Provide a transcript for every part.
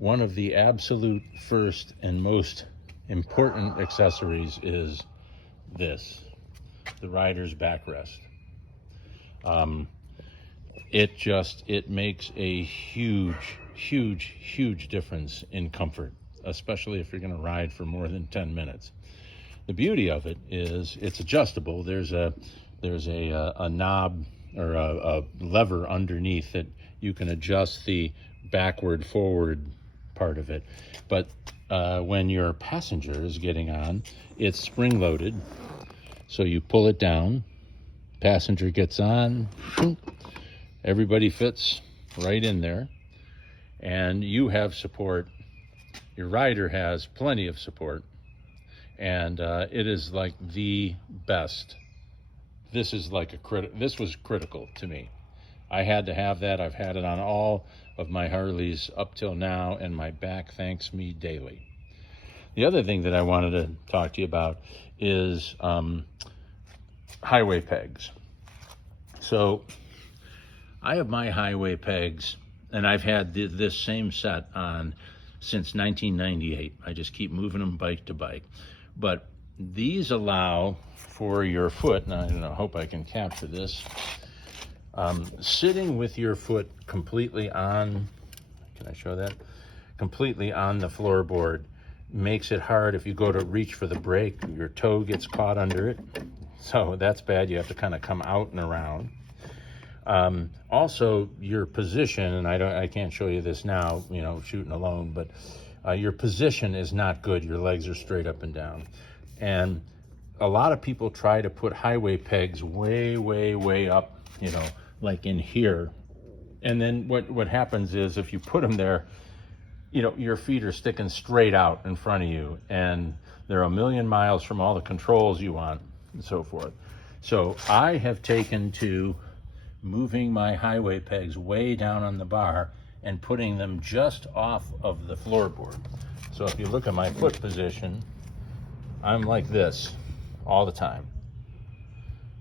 one of the absolute first and most important accessories is this, the rider's backrest. It makes a huge difference in comfort, especially if you're going to ride for more than 10 minutes. The beauty of it is it's adjustable. There's a knob or a lever underneath that you can adjust the backward forward part of it. But when your passenger is getting on, it's spring loaded. So you pull it down, passenger gets on, everybody fits right in there, and you have support. Your rider has plenty of support, and it is like the best. This is like this was critical to me. I had to have that. I've had it on all of my Harleys up till now, and my back thanks me daily. The other thing that I wanted to talk to you about is highway pegs. So I have my highway pegs, and I've had this same set on since 1998. I just keep moving them bike to bike. But these allow for your foot, and I hope I can capture this, sitting with your foot completely on, can I show that? Completely on the floorboard makes it hard if you go to reach for the brake, your toe gets caught under it. So that's bad. You have to kind of come out and around. Also, your position, and I can't show you this now, shooting alone, but your position is not good. Your legs are straight up and down. And a lot of people try to put highway pegs way up, like in here. And then what happens is if you put them there, your feet are sticking straight out in front of you, and they're a million miles from all the controls you want and so forth. So I have taken to moving my highway pegs way down on the bar and putting them just off of the floorboard. So if you look at my foot position, I'm like this all the time.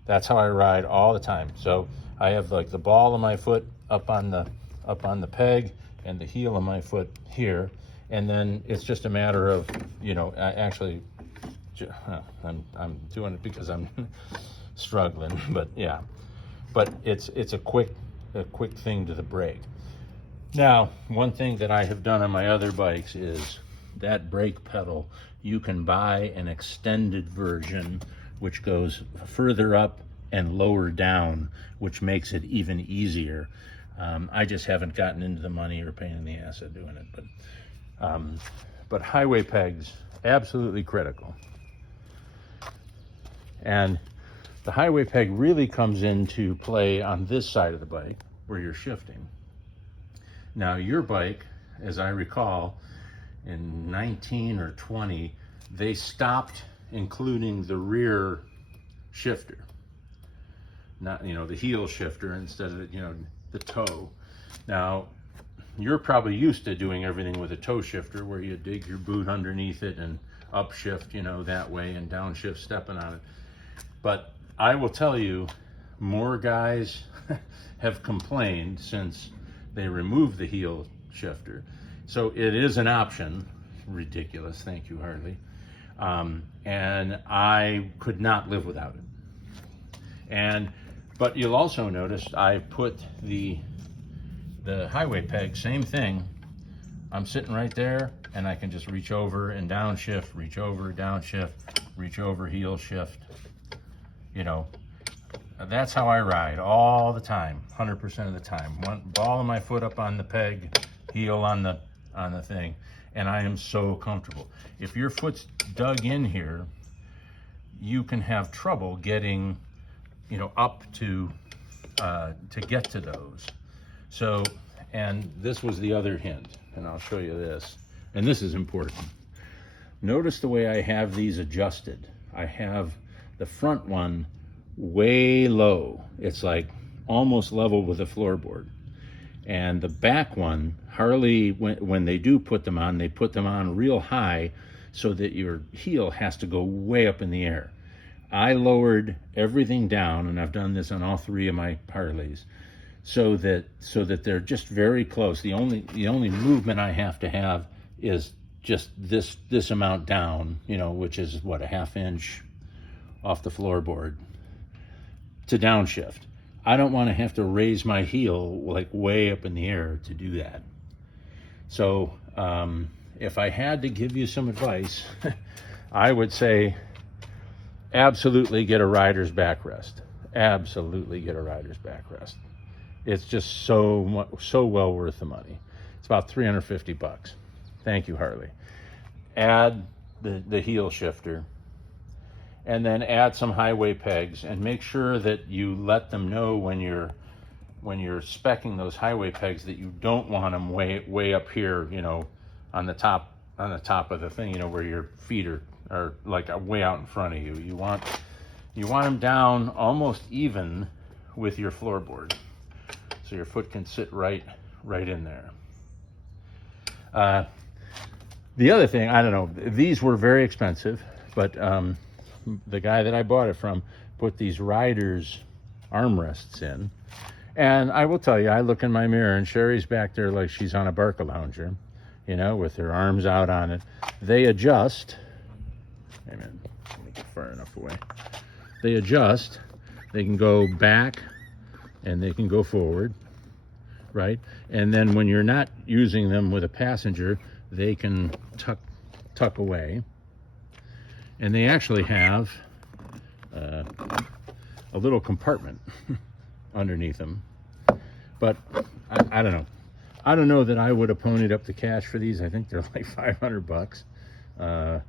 That's how I ride all the time. So I have like the ball of my foot up on the peg and the heel of my foot here, and then it's just a matter of I'm doing it because I'm struggling, but yeah. But it's a quick thing to the brake. Now, one thing that I have done on my other bikes is that brake pedal, you can buy an extended version which goes further up and lower down, which makes it even easier. I just haven't gotten into the money or pain in the ass of doing it, but highway pegs, absolutely critical. And the highway peg really comes into play on this side of the bike where you're shifting. Now your bike, as I recall, in 19 or 20, they stopped including the rear shifter. Not, the heel shifter instead of, the toe. Now, you're probably used to doing everything with a toe shifter where you dig your boot underneath it and upshift, that way, and downshift stepping on it. But I will tell you, more guys have complained since they removed the heel shifter. So it is an option. Ridiculous, thank you, Harley. And I could not live without it. But you'll also notice I put the highway peg, same thing. I'm sitting right there, and I can just reach over and downshift, reach over, downshift, reach over, heel shift. That's how I ride all the time, 100% of the time. One ball of my foot up on the peg, heel on the thing, and I am so comfortable. If your foot's dug in here, you can have trouble getting, up to get to those. So, and this was the other hint, and I'll show you this, and this is important. Notice the way I have these adjusted. I have the front one way low. It's like almost level with the floorboard. And the back one, Harley, when they do put them on, they put them on real high so that your heel has to go way up in the air. I lowered everything down, and I've done this on all three of my Harleys, so that they're just very close. The only movement I have to have is just this amount down, you know, which is what, a ½ inch off the floorboard to downshift. I don't want to have to raise my heel like way up in the air to do that. So if I had to give you some advice, I would say absolutely get a rider's backrest. Absolutely get a rider's backrest. It's just so well worth the money. It's about $350. Thank you, Harley. Add the heel shifter, and then add some highway pegs, and make sure that you let them know when you're speccing those highway pegs that you don't want them way up here, you know, on the top of the thing, you know, where your feet are like way out in front of you. You want them down almost even with your floorboard, so your foot can sit right in there. The other thing, I don't know, these were very expensive, but the guy that I bought it from put these riders armrests in, and I will tell you, I look in my mirror and Sherry's back there like she's on a Barca lounger, you know, with her arms out on it. They adjust. Hey man, let me get far enough away. They adjust. They can go back and they can go forward, right? And then when you're not using them with a passenger, they can tuck away. And they actually have a little compartment underneath them. But I don't know. I don't know that I would have ponied up the cash for these. I think they're like $500.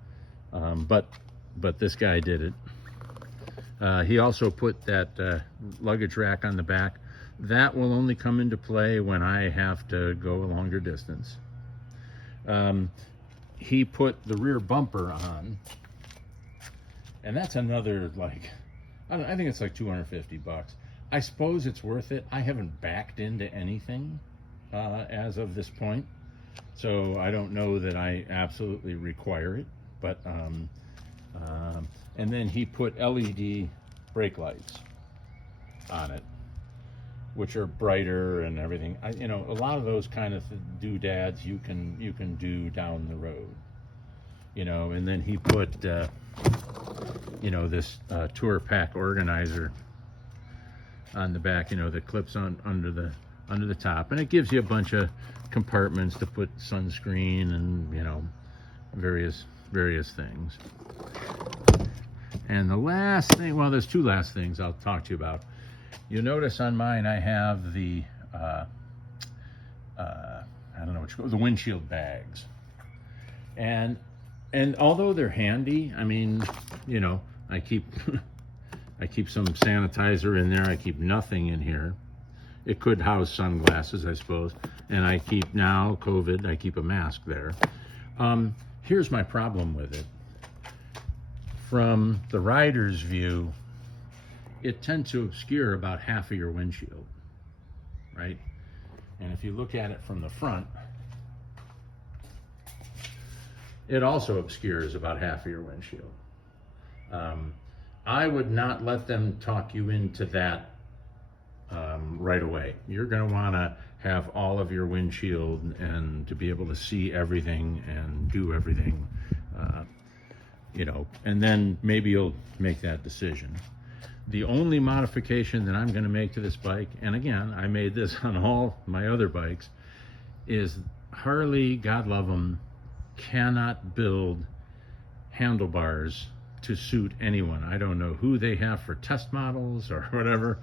But this guy did it. He also put that luggage rack on the back. That will only come into play when I have to go a longer distance. He put the rear bumper on, and that's another, like, I think it's like $250. I suppose it's worth it. I haven't backed into anything as of this point, so I don't know that I absolutely require it. But and then he put LED brake lights on it, which are brighter and everything. You know, a lot of those kind of doodads you can do down the road, you know. And then he put you know, this tour pack organizer on the back, you know, that clips on under the top, and it gives you a bunch of compartments to put sunscreen and, you know, various things. And the last thing, well, there's two last things I'll talk to you about. You'll notice on mine I have the I don't know what you call the windshield bags, and although they're handy, I mean, you know, I keep some sanitizer in there. I keep nothing in here. It could house sunglasses, I suppose, and I keep, now COVID, I keep a mask there. Here's my problem with it. From the rider's view, it tends to obscure about half of your windshield, right? And if you look at it from the front, it also obscures about half of your windshield. I would not let them talk you into that right away. You're going to want to have all of your windshield and to be able to see everything and do everything, you know, and then maybe you'll make that decision. The only modification that I'm going to make to this bike, and again, I made this on all my other bikes, is Harley, God love them, cannot build handlebars to suit anyone. I don't know who they have for test models or whatever,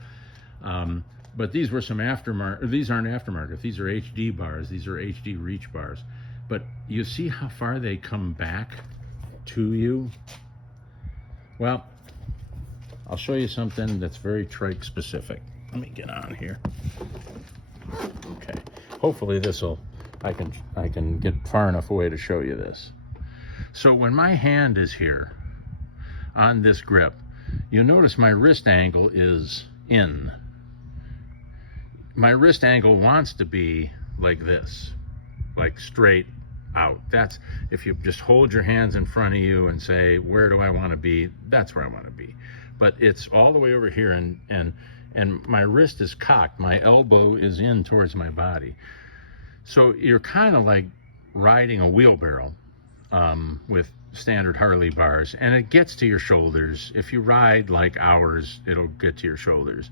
but these were some aftermarket. These aren't aftermarket. These are HD bars. These are HD reach bars. But you see how far they come back to you? Well, I'll show you something that's very trike specific. Let me get on here. Okay. Hopefully I can get far enough away to show you this. So when my hand is here on this grip, you'll notice my wrist angle is in. My wrist angle wants to be like this, like straight out. That's, if you just hold your hands in front of you and say, where do I want to be? That's where I want to be. But it's all the way over here, and and my wrist is cocked. My elbow is in towards my body. So you're kind of like riding a wheelbarrow with standard Harley bars, and it gets to your shoulders. If you ride like ours, it'll get to your shoulders.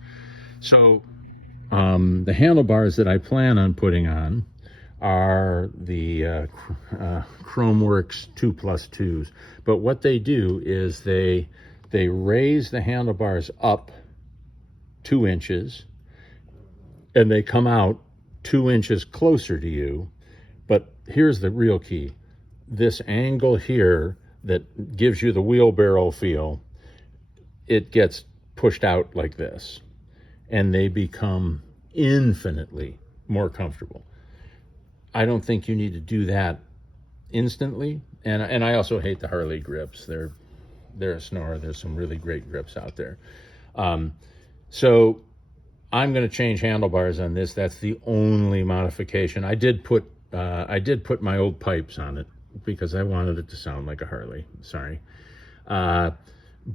So the handlebars that I plan on putting on are the Chromeworks 2+2s. But what they do is they raise the handlebars up 2 inches, and they come out 2 inches closer to you. But here's the real key. This angle here that gives you the wheelbarrow feel, it gets pushed out like this, and they become infinitely more comfortable. I don't think you need to do that instantly. And I also hate the Harley grips. They're a snore. There's some really great grips out there. So I'm going to change handlebars on this. That's the only modification. I did put my old pipes on it because I wanted it to sound like a Harley. Sorry. But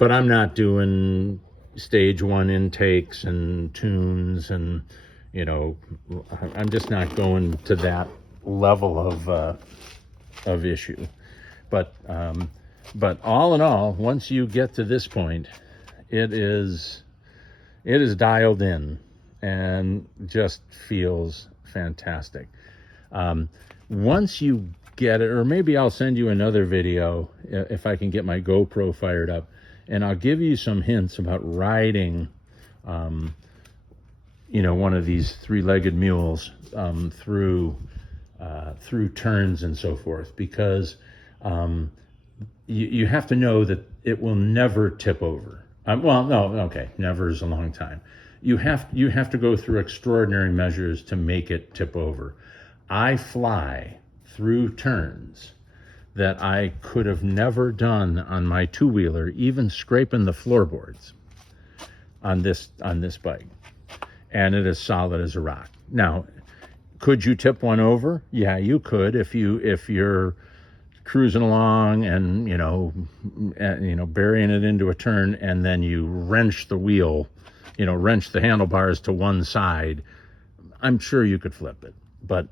I'm not doing stage 1 intakes and tunes, and you know, I'm just not going to that level of issue. But all in all, once you get to this point, it is dialed in and just feels fantastic. Once you get it, or maybe I'll send you another video if I can get my GoPro fired up, and I'll give you some hints about riding you know, one of these 3-legged mules through turns and so forth, because you have to know that it will never tip over. Well, no, okay, never is a long time. You have to go through extraordinary measures to make it tip over. I fly through turns that I could have never done on my 2-wheeler, even scraping the floorboards on this bike. And it is solid as a rock. Now, could you tip one over? Yeah, you could if you're cruising along and you know burying it into a turn, and then you wrench the wheel, wrench the handlebars to one side. I'm sure you could flip it, but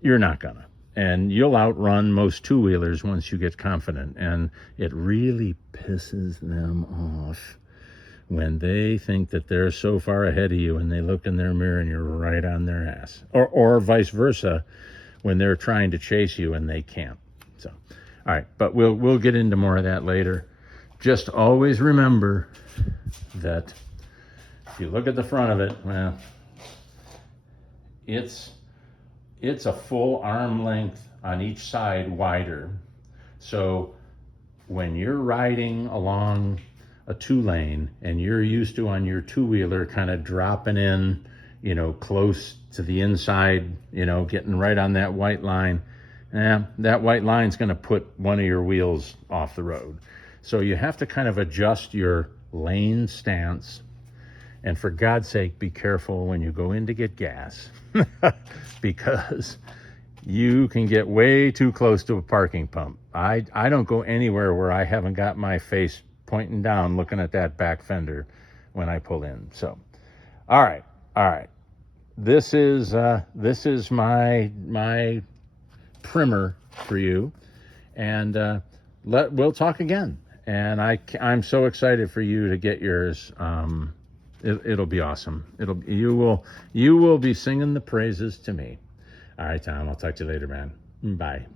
you're not gonna. And you'll outrun most 2-wheelers once you get confident. And it really pisses them off when they think that they're so far ahead of you and they look in their mirror and you're right on their ass. Or vice versa, when they're trying to chase you and they can't. So, all right, but we'll get into more of that later. Just always remember that if you look at the front of it, well, it's a full arm length on each side wider. So when you're riding along a 2-lane and you're used to on your 2-wheeler kind of dropping in, close to the inside, getting right on that white line, that white line's going to put one of your wheels off the road. So you have to kind of adjust your lane stance. And for God's sake, be careful when you go in to get gas, because you can get way too close to a parking pump. I don't go anywhere where I haven't got my face pointing down, looking at that back fender when I pull in. So, all right. This is my primer for you, and we'll talk again. And I'm so excited for you to get yours. It'll be awesome. You will be singing the praises to me. All right, Tom, I'll talk to you later, man. Bye.